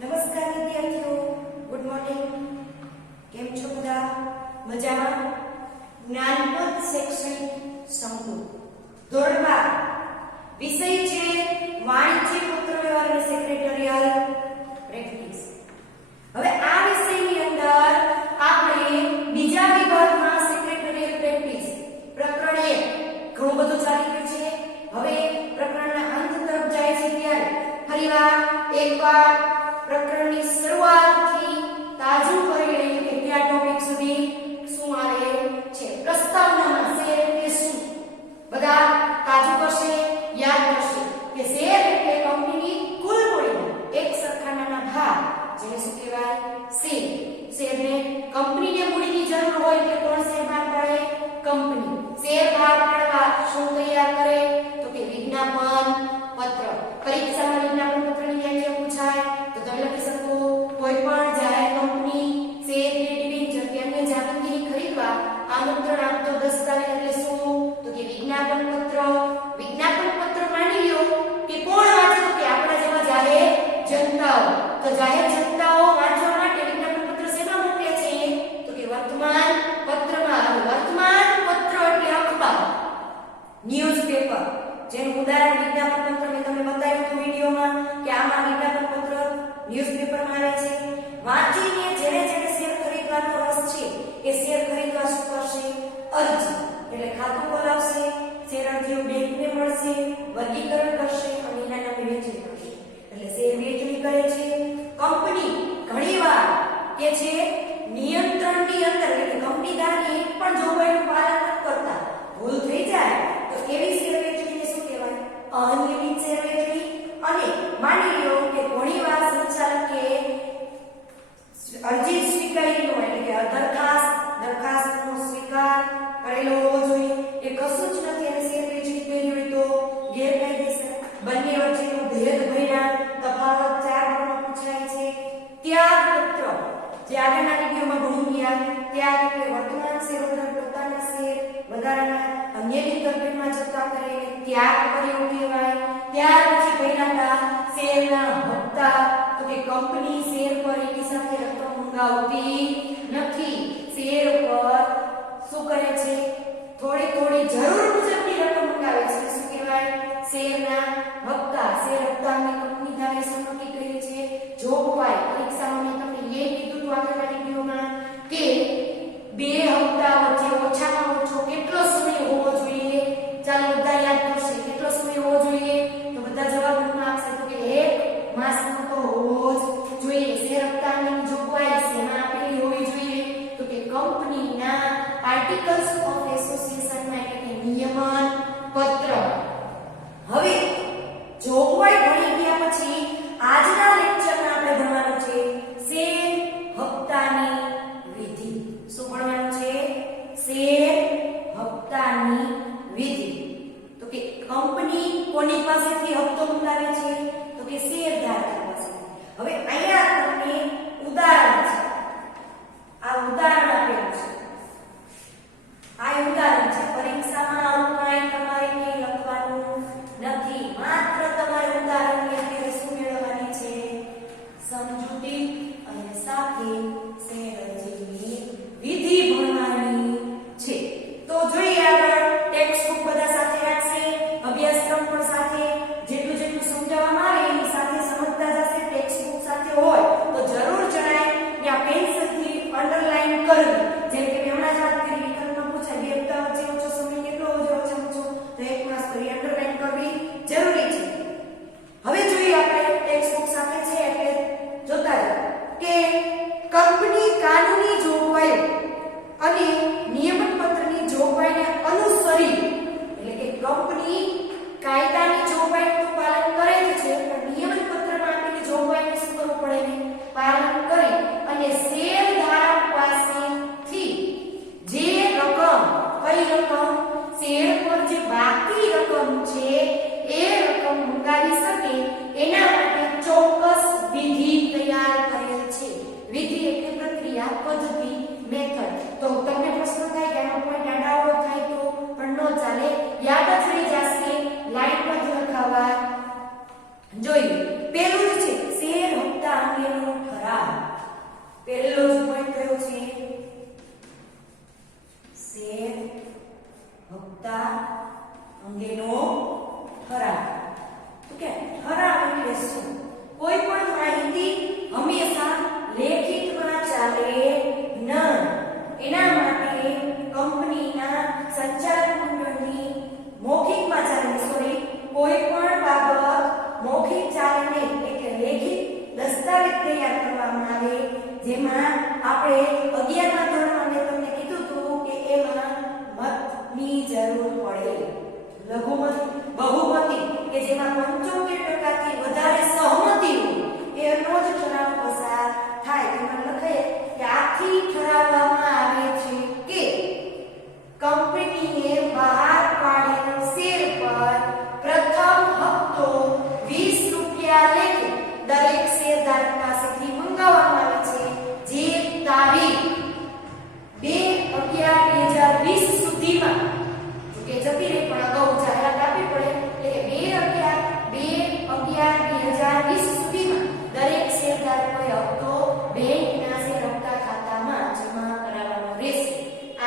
નમસ્કાર વિદ્યાર્થીઓ, good morning. કેમ છો બધા? મજામાં? જ્ઞાનપદ શૈક્ષણિક સંકુલ ધોરણ 12 વિષય છે વાણિજ્ય પત્ર વ્યવહાર અને સેક્રેટરીયલ પ્રેક્ટિસ. હવે આ વિષયની અંદર આપણે બીજા વિભાગમાં સેક્રેટરીયલ પ્રેક્ટિસ પ્રકરણ 1 ઘણું બધું ચાલી રહ્યું છે. હવે પ્રકરણના અંત તરફ જાય છે ત્યારે ફરીવાર એકવાર પ્રકરણની શરૂઆતથી તાજું કરી લઈએ કે કયા ટોપિક સુધી શું આવે છે. પ્રસ્તાવનામાં શેર એટલે શું બધા તાજું કરશે, યાદ કરશે કે શેર એટલે કંપનીની કુલ મૂડીનો એક સરખા નાના ભાગ, જેને શું કહેવાય? શેર. શેરને કંપનીને મૂડીની જરૂર હોય એટલે કોણ શેર બહાર પાડે? કંપની. શેર બહાર પાડવા શું તૈયાર કરે? તો કે વિજ્ઞાપન પત્ર. પરીક્ષામાં વિજ્ઞાપન પત્રની વ્યાખ્યા પૂછાય તો તમે લખી શકો કોઈ પણ જાહેર કંપની શેર કે ડિબેન્ચર કે અન્ય જામીનગીરી ખરીદવા આમંત્રણ આપતો દસ્તાવેજ એટલે શું? તો કે વિજ્ઞાપન પત્ર. વિજ્ઞાપન પત્ર માની લ્યો કે કોણ વાંચે? તો કે આપણા જેવા જાહેર જનતાઓ. તો જાહેર જનતાઓ વાંચવા માટે વિજ્ઞાપન પત્ર શેમાં મોકલે છે? તો કે વર્તમાન પત્રમાં. વર્તમાન પત્ર એટલે અખબાર, ન્યૂઝપેપર, જેનું ઉદાહરણ વિજ્ઞાપન પત્ર મેં તમને બતાવ્યું હતું વિડિયોમાં કે આમાં વિજ્ઞાપન પત્ર ન્યૂઝપેપરમાં આવે છે. વાંચીને જેને શેર ખરીદવાનો રસ છે એ શેર ખરીદવા શું કરશે? અરજી એટલે ખાતું ખોલાવશે, શેર અરજીઓ બેંકને મળશે, વર્ગીકરણ કરશે અને એના નામે વેચણી કરશે. એટલે શેર વેચણી કરે છે. કંપની ઘણીવાર કે છે નિયંત્રણની અંદર એટલે કંપની ધારક એક પણ જોગવાઈનું પાલન ન કરતા ભૂલ થઈ જાય તો એવી શેર વેચણીને શું કહેવાય? અનિયમિત શેર વેચણી. અને માની લો કે ઘણીવાર સંચાલકે અરજી સ્વીકારી ન હોય એટલે કે દરખાસ્તનો સ્વીકાર કરેલો હોવો જોઈએ, એ કશું જ નથી અને શેર વેચણી કરી હોય તો ગેરકાયદેસર. બંને વચ્ચેનો ભેદ ભર્યા તફાવત 4 માં પૂછાય છે. ત્યાગપત્ર, જે આગળના વિડિયોમાં ભણી ગયા, ત્યાગ એટલે વર્તમાન શેરોધારક પોતાના શેર વધારાના અન્યની તરફેણમાં જતા કરે ત્યાગ કર્યો કહેવાય. ત્યાર પછી પહેલાના શેરના હપ્તા, તો કે કંપની શેર પર એની સાથે રકમ મંગાવતી નથી. શેર પર શું કરે છે? થોડી થોડી જરૂર મુજબની રકમ મંગાવે છે. શું કહેવાય? શેરના હપ્તા. શેર હપ્તાની કંપની ધારે સંમતિ કરી છે. જોગવાઈ પરીક્ષામાં મેં તમને એ કીધું હતું આગળના વિડિયોમાં કે બે હપ્તા વચ્ચે ઓછામાં ઓછો કેટલો સમય હોવો જોઈએ? ચાલો બધા યાદ કરશે કેટલો સમય હોવો જોઈએ? તો બધા જવાબમાં આપશે તો કે 1 માસનો તો હોવો જ જોઈએ. શેર હપ્તાની જોગવાઈ શેમાં આપેલી હોવી જોઈએ? તો કે કંપનીના આર્ટિકલ્સ ઓફ એસોસિએશનમાં એટલે કે નિયમન પત્ર. હવે જોગવાઈ ભણી ગયા પછી આજના લેક્ચરમાં આપણે ભણવાનું છે શેર હપ્તાની વિધિ. શું ભણવાનું છે? શેર હપ્તાની વિધિ. તો કે કંપની કોની પાસેથી હપ્તો મંગાવે છે? તો કે શેરધારક પાસેથી. હવે અહીંયા તમને ઉદાહરણ છે. આ ઉદાહરણ આપેલું છે. આ ઉદાહરણ છે. પરીક્ષામાં આવું કાંઈ તમારે કંઈ લખવાનું નથી. માત્ર તમારે ઉદાહરણની અંદર શું મેળવવાની છે? સમજૂતી અને સાથે શેર અરજીની વિધિ ભણવાની છે. તો જોઈએ આગળ. ટેક્સ્ટ બુક બધા સાથે રાખશે, અભ્યાસક્રમ પણ સાથે. જેટલું જેટલું સમજાવવામાં આવે એની સાથે સમજતા જશે. ટેક્સ્ટ બુક સાથે હોય તો જરૂર જણાય કે આ પેન્સિલથી અંડરલાઈન કરવી. જેમ કે મેં હમણાં જ વાત કરી, વિકલ્પમાં પૂછાય બે હપ્તા વચ્ચે ઓછો સમય કેટલો હોય? ઓછામાં ઓછો તો 1 માસ કરી અંડરલાઈન કરવી જરૂરી છે. હવે જોઈએ આપણે ટેક્સ્ટ બુક સાથે છે એટલે જોતા જાઓ કે કંપની કાનૂની જોગવાઈઓ અને નિયમન પત્રની જોગવાઈને અનુસરી એટલે કે કંપની કાયદાની જોગવાઈનું પાલન કરે છે પણ નિયમન પત્રમાં આપેલી જોગવાઈને શું કરવું પડે ને? પાલન કરી અને શેરધારક પાસેથી જે રકમ, કઈ રકમ? શેર પર જે બાકી રકમ છે એ રકમ મંગાવી શકે એના માટે ચોક્કસ વિધિ તૈયાર કરેલ છે. વિધિ એટલે પ્રક્રિયા, પદ્ધતિ, મેથડ. તો તમને પ્રશ્ન થાય કે આનો કોઈ ડાડાઓ થાય તો પણ ન ચાલે, યાદ જ રહી જશે. લાઈન પર લખાવા જોઈએ. પહેલું છે શેર હપ્તા અંગેનો અંગેનો ઠરાવ. તો કે ઠરાવ એટલે શું? કોઈ પણ માહિતી હંમેશા લેખિતમાં ચાલે નહીં. એના માટે કંપનીના સંચાલક મંડળની મૌખિકમાં ચાલે, સોરી, કોઈ પણ બાબત મૌખિક ચાલે નહીં, એટલે લેખિત દસ્તાવેજ તૈયાર કરવામાં આવે. જેમાં આપણે 11મા ધોરણમાં મેં તમને કીધું હતું કે એમાં મતની જરૂર પડે. લઘુમતી, બહુમતી કે જેમાં 75% વધારે સહમતિ હોય એનો જ ઠરાવ પસાર થાય. એમાં લખે કે આથી ઠરાવવામાં આવે છે કે કંપનીએ બહાર પાડેલ શેર પર પ્રથમ હપ્તો 20 રૂપિયા લેખે દરેક શેરધારક પાસેથી મંગાવવામાં આવે છે, જે તારીખ 2/11/2020 સુધીમાં, જો કે જતી રહી પણ અગાઉ જાહેરાત આપવી પડે, એટલે 2/11/2020 સુધીમાં દરેક શેરધારકોએ હપ્તો બેંકના શેર હપ્તા ખાતામાં જમા કરાવવાનો રહેશે.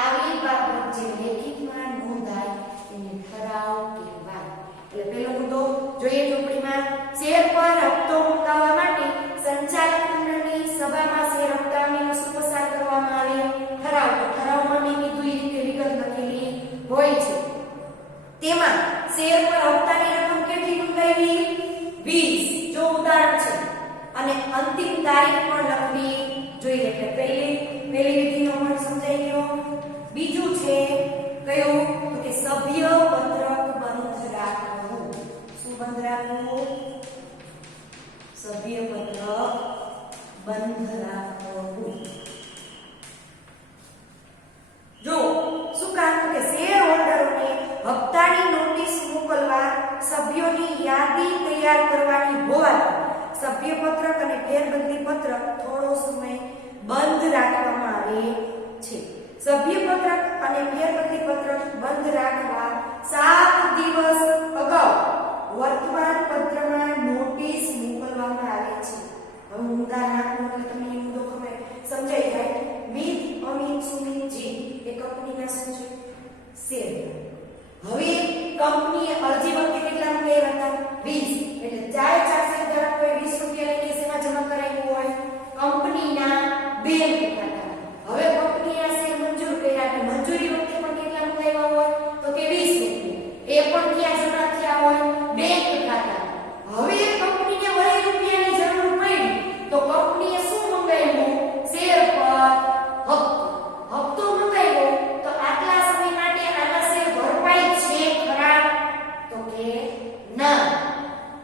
આવી બાબત જે લેખિતમાં નોંધાય તેને ઠરાવ કહેવાય. એટલે પહેલો મુદ્દો જોઈએ ચોપડીમાં, શેર પર હપ્તો મંગાવવા માટે સંચાલક મંડળની સભામાં શેર હપ્તાની વસ્તુ પસાર કરવામાં આવે. ઠરાવ, ઠરાવમાં મેં કીધું એ રીતે વિગત લખેલી હોય છે. તેમાં શેર પર હપ્તાની રકમ કેટલી મંગાવી? 20. જો ઉદાહરણ છે અને અંતિમ તારીખ પણ લખવી જોઈએ. એટલે પહેલી વિધિનો પણ સમજાઈ ગયો. બીજું છે કયું? તો કે સભ્ય પત્રક બંધ રાખવું. શું બંધ રાખવું? સભ્ય પત્રક બંધ રાખવું. જો શું કામ? કે શેર હોલ્ડરોને હપ્તાની નોટિસ મોકલવા સભ્યોની યાદી તૈયાર કરવાની હોવાથી સભ્ય પત્રક અને ફેરબદલી પત્રક થોડો સમય બંધ રાખવામાં આવે છે. સભ્ય પત્રક અને ફેરબદલી પત્રક બંધ રાખવા 7 દિવસ અગાઉ વર્તમાન પત્રમાં નોટિસ મોકલવામાં આવે છે. હવે હું ઉદાહરણ આપું એટલે તમને એ મુદ્દો ખબર સમજાઈ જાય. મિત, અમિત, સુમિત, જી એ કંપનીના શું છે? શેર. હવે કંપનીએ અરજી વખતે કેટલા મંગાવ્યા હતા? 20. એટલે ચારે ચાર શેરધારકોએ 20 રૂપિયા લઈને શેમાં જમા કરાવ્યું હોય? કંપનીના બેંક ખાતામાં. હવે કંપનીએ આ શેર મંજૂર કર્યા એટલે મંજૂરી વખતે પણ કેટલા મંગાવ્યા હોય? તો કે 20 રૂપિયા. એ પણ ક્યાં જમા થયા હોય? બેંક ખાતામાં. હવે કંપનીને વળી રૂપિયાની જરૂર પડી તો કંપનીએ શું મંગાવ્યું? શેર પર હપ્તો મંગાવ્યો. તો આટલા સમય માટે આના શેર ભરપાઈ છે ખરા? તો કે ના.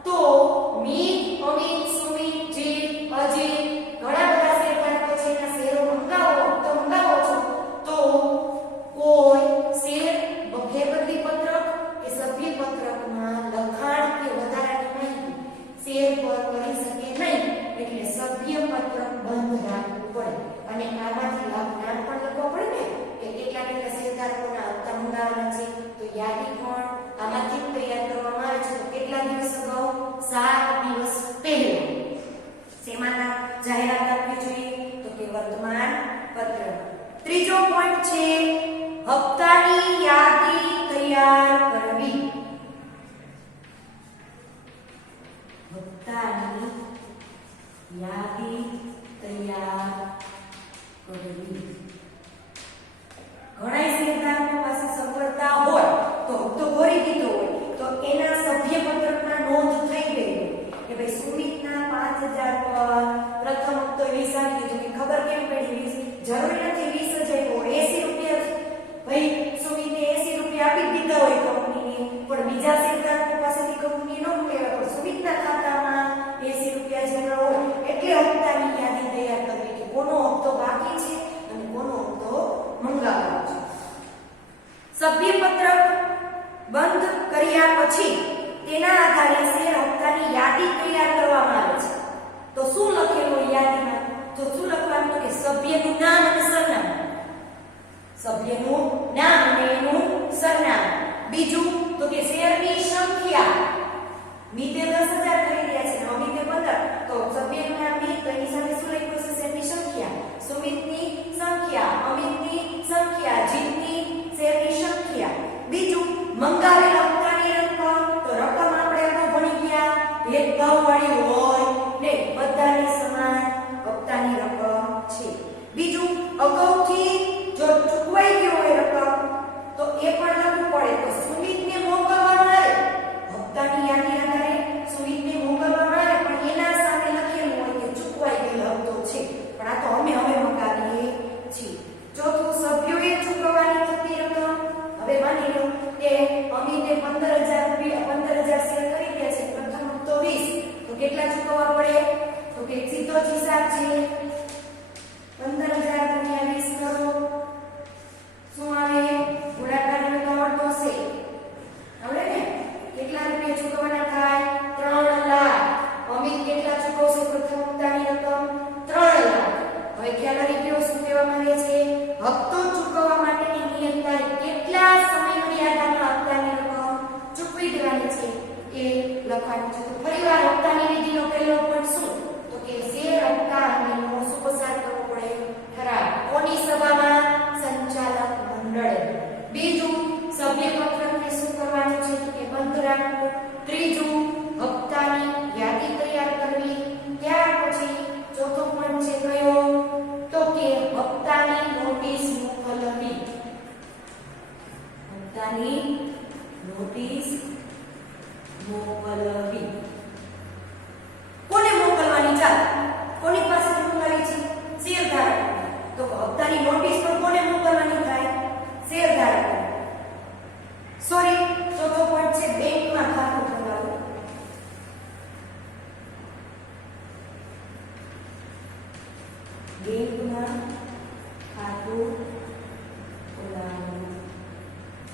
તો મિત, અમિત, સુમિત, જીત, અજીત ઘણા બધા શેરધારકો છે એના શેરો મંગાવો છો તો કોઈ શેર ફેરબદલી પત્રક કે સભ્ય પત્રકમાં લખાણ કે વધારાની માહિતી શેર પર કરી શકે નહીં. એટલે સભ્ય પત્રક બંધ રાખવું પડે. અને આમાંથી લાભના પણ લખવો પડે ને કે કેટલા શેરધારકોના હપ્તા મંગાવવાના છે. તો યાદી પણ આમાંથી તૈયાર કરવામાં આવે છે. તો કેટલા દિવસ અગાઉ? 7 દિવસ પહેલા. શેમાંના જાહેરાત આપવી જોઈએ? તો કે વર્તમાન પત્ર. ત્રીજો પોઈન્ટ છે હપ્તાની યાદી તૈયાર કરવી. હપ્તાની યાદી તૈયાર કરવી. ઘણા શેરધારકો પાસે સફળતા હોય તો હપ્તો ભરી દીધો હોય તો એના સભ્ય પત્રકમાં નોંધ થઈ ગઈ કે ભાઈ સુમિતના 5000 પર પ્રથમ હપ્તો 20 આવી ગયો. કે ખબર કેમ પડી? 20 જરૂરી નથી 20 જ આવ્યો, 80 રૂપિયા ભાઈ સુમિતે 80 રૂપિયા આપી દીધા હોય કંપનીને, પણ બીજા શેરધારકો પાસેથી કંપની ન મંગાવ્યા પણ સુમિતના ખાતામાં 80 રૂપિયા જમા હોય એટલે હપ્તાની યાદી તૈયાર કરવી કે કોનો હપ્તો બાકી છે અને કોનો હપ્તો મંગાવવાનો છે. સભ્ય પત્રક બંધ કર્યા પછી તેના આધારે શેર હપ્તાની યાદી તૈયાર કરવામાં આવે છે. તો શું લખેલું યાદીમાં? તો શું લખવાનું? તો કે સભ્યનું નામ અને સરનામું. સભ્યનું નામ અને એનું સરનામું. બીજું તો કે શેરની સંખ્યા. મિતે 10,000 ખરીદ્યા છે, અમિતે 15. તો સભ્યનું નામ મિત, તો એની સાથે શું લખ્યું છે? શેરની સંખ્યા. સુમિતની સંખ્યા, અમિતની સંખ્યા, જીતની શેરની સંખ્યા. બીજું મંગાવેલ હપ્તાની જ હિસાબ છે 15,000 ગુણ્યા 20 કરો શું આવે ગુણાકાર ને તો આવડતો હશે આવડે ને કેટલા રૂપિયા ચૂકવવાના થાય 3 લાખ અમિત કેટલા ચૂકવશે પ્રથમ હપ્તાની રકમ 3 લાખ હવે ખ્યાલ આવી ગયો શું કહેવામાં આવે છે હપ્તો ચૂકવવા માટેની નિયત તારીખ કેટલા સમય મર્યાદામાં હપ્તાની રકમ ચૂકવી દેવાની છે એ લખવાનું છે તો ફરીવાર હપ્તાની વિધિનો પહેલો પોઈન્ટ શું તો કે શેર હપ્તા અંગેનો શું પસાર કરવો પડે ઠરાવ કોની સભામાં સંચાલક મંડળ બીજું સભ્ય પત્રકને શું કરવાનું છે તો કે બંધ રાખવું ત્રીજું હપ્તાની યાદી તૈયાર કરવી ત્યાર પછી ચોથો પોઈન્ટ છે કયો તો કે હપ્તાની નોટિસ મોકલવી હપ્તાની નોટિસ મોકલવી કોને મોકલવાની ચાલ કોની પાસે મોકલવી છે શેરધારક તો હપ્તાની નોટિસ પણ કોને મોકલવાની થાય શેરધારક સોરી ચોથો પોઈન્ટ છે બેંકમાં ખાતું ખોલાવવું બેંકમાં ખાતું ખોલાવવું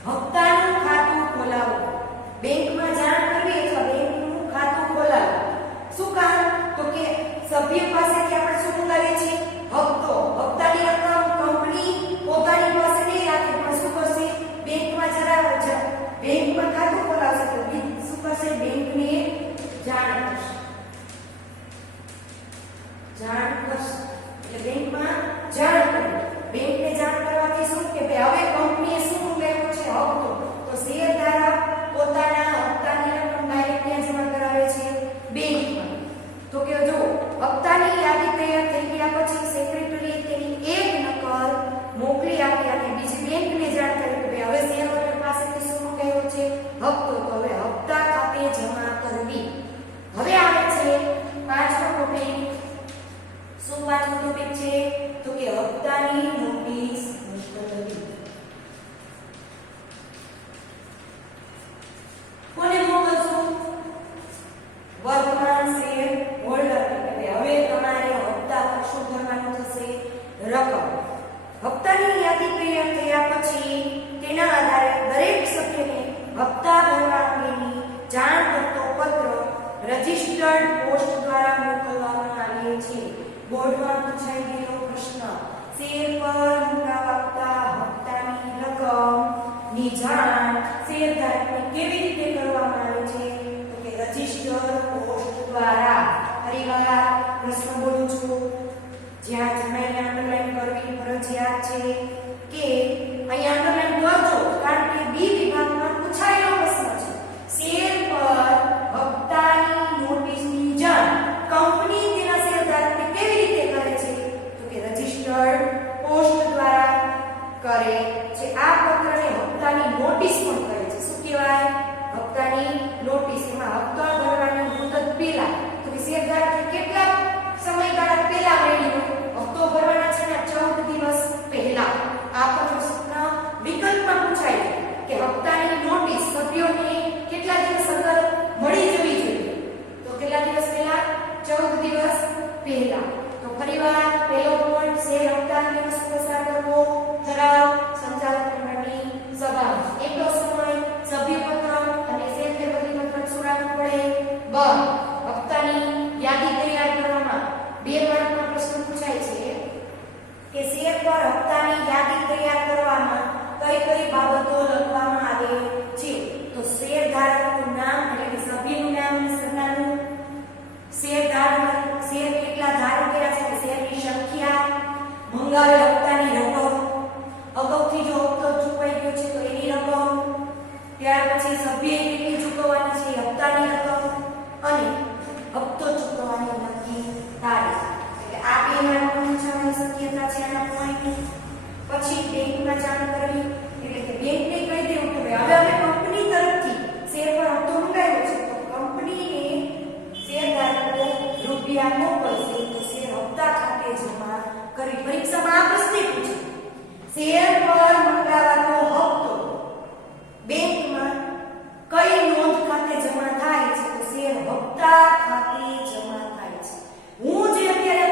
હપ્તાનું ખાતું ખોલાવવું બેંકમાં જાણ કરવી અથવા બેંકનું ખાતું ખોલાવવું શું કામ તો કે સભ્ય પાસેથી આપણે શું મંગાવીએ છીએ હપ્તો હપ્તાની રકમ કંપની પોતાની પાસે નહીં રાખે પણ શું કરશે બેંકમાં બેંકમાં ખાતું ખોલાવશે તો શું કરશે બેંકને જાણ કરશે એટલે બેંકમાં જાણ કરવી બેંકને જાણ કરવાથી શું કે ભાઈ હવે કંપનીએ શું મંગાવ્યું છે હપ્તો તો શેરધારક પોતાના હપ્તાની રકમ ડાયરેક્ટ ત્યાં જમા કરાવે છે બેંકમાં તો કે જો હપ્તાની યાદી તૈયાર થઈ ગયા પછી સેક્રેટરીએ તેની એક નકલ મોકલી આપી અને બીજી બેંકને જાણ કરી કે હવે શેરહોલ્ડર પાસેથી શું મંગાવ્યો છે હપ્તો તો હવે હપ્તા ખાતે જમા કરવી હવે આવે છે પાંચમો ટોપિક શું પાંચમો ટોપિક છે તો કે હપ્તાની નોટિસ મોકલવી કોને મોકલશું વર્તમાન શેર હોલ્ડર એટલે હવે તમારે હપ્તા પર શું ભરવાનું થશે રકમ હપ્તાની યાદી તૈયાર થયા પછી તેના આધારે દરેક સભ્યને હપ્તા ભરવા અંગેની જાણ કરતો પત્ર રજિસ્ટર્ડ પોસ્ટ દ્વારા મોકલવામાં આવે છે બોર્ડમાં પૂછાઈ ગયેલો પ્રશ્ન શેર પર મંગાવતા હપ્તાની રકમ ની જાણ શેરધારકને કેવી રીતે કરવામાં આવે છે તો કે રજિસ્ટર્ડ પોસ્ટ દ્વારા ફરીવાર પ્રશ્ન બોલું છું જ્યાં જણાઈને અંડરલાઈન કરવી ફરજિયાત છે કે અહીંયા અંડરલાઈન કરજો કારણ કે બી વિભાગમાં પૂછાયેલો પ્રશ્ન છે શેર પર હપ્તાની નોટિસની જાણ કંપની તેના શેરધારકને કેવી રીતે કરે છે તો કે રજિસ્ટર્ડ પોસ્ટ દ્વારા કરે છે આ પત્રને હપ્તાની નોટિસ પણ કહે છે શું કહેવાય હપ્તાની નોટિસ એમાં હપ્તા ભરવાની મુદત પહેલા તો કે શેરધારકને કેટલા સમયગાળા પહેલા મળી હપ્તો ભરવાના છે ને 14 દિવસ પહેલા આ પ્રશ્ન વિકલ્પમાં પૂછાય કે હપ્તાની નોટિસ સભ્યોને કેટલા દિવસ અંદર મળી જવી જોઈએ તો કેટલા દિવસ પહેલા 14 દિવસ પહેલા તો ફરીવાર પહેલો પોઈન્ટ શેર હપ્તાની દિવસ પસાર કરવો ઠરાવ સંચાલક મંડળની સભા એટલો સમય સભ્ય પત્રક અને શેર બદલી પત્રક શું રાખવું પડે બ હપ્તાની યાદી તૈયાર કરવામાં 2 માર્કનો પ્રશ્ન પૂછાય છે કે શેર પર હપ્તાની યાદી તૈયાર કરવામાં કઈ કઈ બાબતો લખવામાં આવે છે તો શેરધારકનું નામ એટલે કે સભ્યનું નામ અને સરનામું શેરધારક શેર કેટલા ધારણ કર્યા છે શેરની સંખ્યા મંગાવેલ હપ્તાની રકમ અગાઉથી જો હપ્તો ચૂકવાઈ ગયો છે તો એની રકમ ત્યાર પછી સભ્યએ કેટલી ચૂકવવાની છે હપ્તાની રકમ અને હપ્તો ચૂકવવાની નક્કી તારીખ એટલે આ બે માર્કનો પૂછવાની શક્યતા છે આના પોઈન્ટ પછી બેંકમાં જાણ કરવી એટલે કે બેંકને કહી દેવું કે હવે અમે કંપની તરફથી શેર પર હપ્તો મંગાવ્યો છે તો કંપનીને શેરધારકો રૂપિયા મોકલશે તો શેર હપ્તા ખાતે જમા કરી પરીક્ષામાં આ પ્રશ્ન પૂછે શેર પર મંગાવવાનો હપ્તો બેંકમાં કઈ નોંધ ખાતે જમા થાય છે તો શેર હપ્તા ખાતે જમા થાય છે હું જે અત્યારે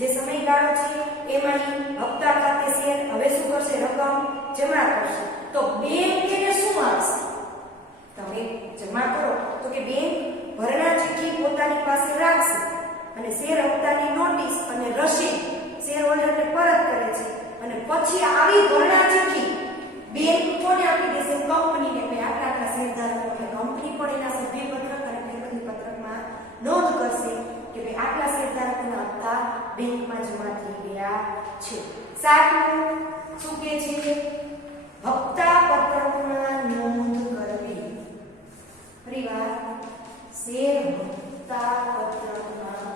જે સમયગાળો છે એમાં હપ્તા ખાતે શેર હવે શું કરશે, રકમ જમા કરશે. તો બેંક એને શું આપશે, તમે જમા કરો તો કે બેંક ભરણા ચીઠી પોતાની પાસે રાખશે અને શેર હપ્તાની નોટિસ અને રસીદ શેર હોલ્ડરને પરત કરે છે. અને પછી આવી ભરણા ચીઠી બેંક કોને આપી દેશે, કંપનીને. ભાઈ આટલા શેરધારકો એટલે કંપની પણ એના સભ્યપત્રક અને ફેરબદલી પત્રકમાં નોંધ કરશે કે ભાઈ આટલા શેરધારકોના હપ્તા બેંકમાં જમા થઈ ગયા છે. સાતમું શું કહે છે, હપ્તા પત્રકમાં નોંધ કરવી. ફરીવાર શેર હપ્તા પત્રકમાં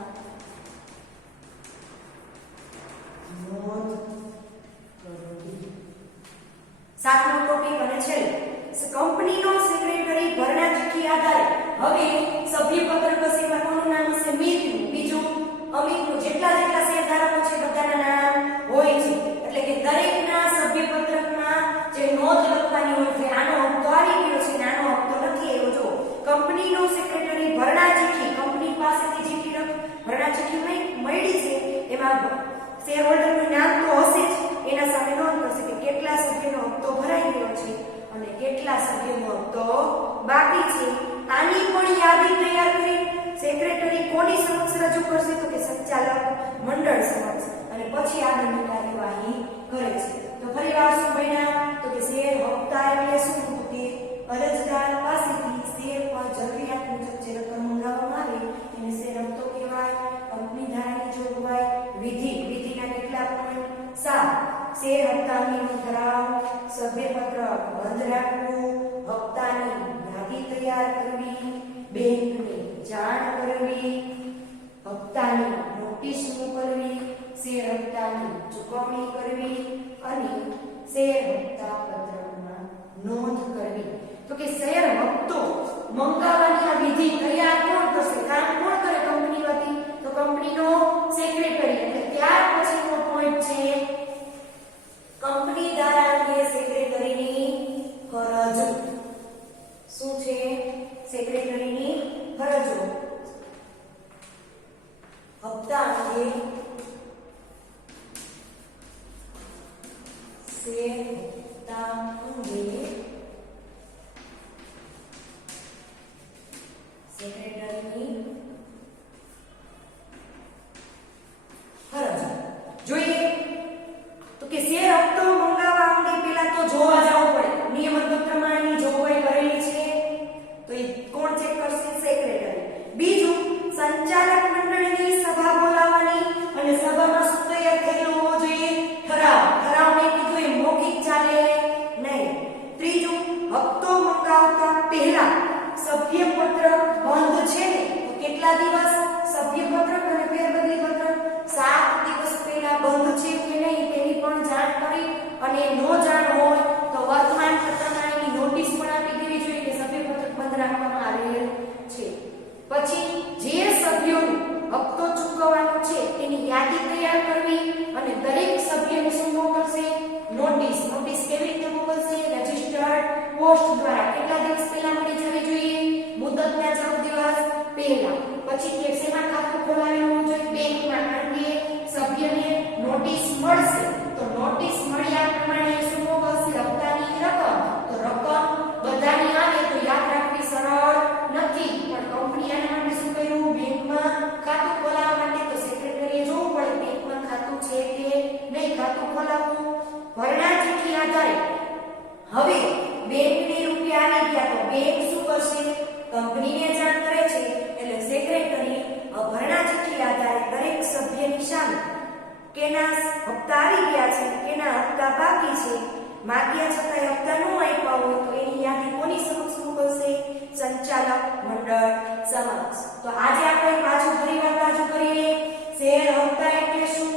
નોંધ કરવી. સાતમો ટોપિક અને છેલ્લો, કંપનીનો સેક્રેટરી ભરણા ચીઠી આધારે હવે સભ્યપત્રક હશે એમાં કોનું નામ હશે, મિતનું. બીજું અમિતનું. જેટલા શેરધારકો છે બધાના નામ હોય છે. એટલે કે દરેકના સભ્યપત્રકમાં જે નોંધ લખવાની હોય છે આનો હપ્તો આવી ગયો છે ને આનો હપ્તો નથી આવ્યો. જો કંપનીનો સેક્રેટરી ભરણા ચીઠી કંપની પાસેથી જેટલી ભરણા ચીઠી મળી છે એમાં શેર હોલ્ડરનું નામ તો હશે જ, એના સામે નોંધ કરશે કે કેટલા સભ્યનો હપ્તો ભરાઈ ગયો છે અને કેટલા સભ્યનો હપ્તો બાકી છે. આની પણ યાદી તૈયાર કરી સેક્રેટરી કોની સમક્ષ રજૂ કરશે, તો કે સંચાલક મંડળ સમક્ષ. અને પછી આગળની કાર્યવાહી કરે છે. તો ફરીવાર શું ભણ્યા, તો કે શેર હપ્તા એટલે શું, તો કે અરજદાર પાસેથી શેર પર જરૂરિયાત મુજબ જે રકમ મંગાવવામાં આવે એને શેર હપ્તો કહેવાય. કંપની ધારાની જોગવાઈ, વિધિના કેટલા પોઈન્ટ. 7 શેર હપ્તાની ઠરાવ, સભ્યપત્રક બંધ રાખવું, હપ્તાની યાદી તૈયાર કરવી, બેંકને જાણ કરવી, હપ્તાની નોટિસ મોકલવી, શેર હપ્તાની ચૂકવણી કરવી અને શેર હપ્તા પત્રકમાં નોંધ કરવી. તો કે શેર હપ્તો મંગાવવાની આ વિધિ તૈયાર કોણ કરશે, કામ કોણ કરે કંપની વતી, તો કંપનીનો સેક્રેટરી. એટલે ત્યાર પછીનો પોઈન્ટ છે કંપની દ્વારા અંગે સેક્રેટરીની ફરજ. શું છે, સેક્રેટરીની ફરજો. હપ્તા અંગે શેર હપ્તા અંગે સેક્રેટરીની ફરજ. જોઈએ તો કે શેર હપ્તો મંગાવવા અંગે પહેલા તો જોવા જવું પડે, નિયમન પત્રમાં એની જોગવાઈ કરેલી છે તો એ કોણ ચેક કરશે, સેક્રેટરી. બીજું સંચાલક મંડળની સભા બોલાવવાની અને સભામાં શું તૈયાર થયેલું હોવો જોઈએ, ઠરાવને કીધું એ મૌખિક ચાલે નહીં. ત્રીજું હપ્તો મંગાવતા પહેલા સભ્યપત્રક બંધ છે ને તો કેટલા દિવસ, સભ્યપત્રક અને ફેરબદલી પત્રક 7 દિવસ પહેલા બંધ છે કે નહીં તેની પણ જાણ કરી. અને નો જાણ હોય તો વર્તમાન પત્રમાં એની નોટિસ પણ આપી દેવી જોઈએ કે સભ્યપત્રક બંધ રાખવામાં આવેલ છે. પછી જે સભ્યોનો હપ્તો ચૂકવવાનો છે તેની યાદી તૈયાર કરવી અને દરેક સભ્યને શું મોકલશે, નોટિસ કેવી રીતે મોકલશે, રજિસ્ટર્ડ પોસ્ટ દ્વારા. કેટલા દિવસ પહેલા મળી જવી જોઈએ, મુદતના 14 દિવસ પહેલા. પછી કે શેમાં ખાતું ખોલાવેલું હોવું જોઈએ, બેંકમાં. કારણ કે સભ્યને નોટિસ મળશે તો નોટિસ મળ્યા પ્રમાણે શું મોકલશે, હપ્તાની રકમ. તો રકમ બધાની આવે તો યાદ રાખવી સરળ નથી, પણ કંપની આના માટે શું કર્યું, બેંકમાં ખાતું ખોલાવવા માટે તો સેક્રેટરીએ જોવું પડે બેંકમાં ખાતું છે કે નહીં, ખાતું ખોલાવવું. ભરણા ચીઠી આધારે હવે બેંકને રૂપિયા આવી ગયા તો બેંક શું કરશે, કંપનીને જાણ કરે છે. એટલે સેક્રેટરી ભરણા ચીઠી આધારે દરેક સભ્યની સામે કેના હપ્તા આવી ગયા છે, કેના હપ્તા બાકી છે, માગ્યા છતાં હપ્તા ન આપ્યા હોય તો એની યાદી કોની સમક્ષ મોકલશે, સંચાલક મંડળ સમક્ષ. તો આજે આપણે પાછું ફરીવાર પાછું કરીએ. શેર હપ્તા એટલે શું,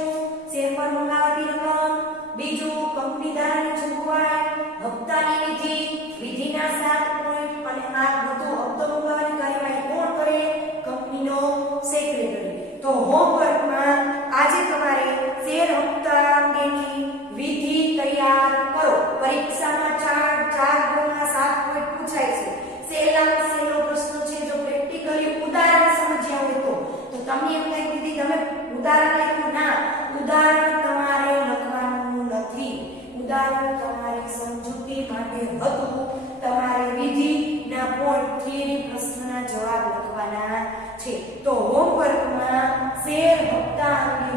શેર પર મંગાવતી રકમ. બીજું કંપની ધારાની જોગવાઈ, હપ્તાની વિધિના 7 પોઈન્ટ અને આ બધું હપ્તો મંગાવવાની કાર્યવાહી કોણ કરે, કંપનીનો સેક્રેટરી. તો હોમવર્કમાં આજે તમારે શેર હપ્તા અંગેની વિધિ તૈયાર કરો. પરીક્ષામાં 4 ગુણના 7 પોઈન્ટ પૂછાય છે. સહેલો પ્રશ્ન છે. જો પ્રેક્ટિકલી ઉદાહરણ સમજ્યા હોય તો તમને એમ હતું. તમારે વિધિના પોઈન્ટ થિયરી પ્રશ્નના જવાબ લખવાના છે. તો હોમવર્કમાં શેર હપ્તા અંગે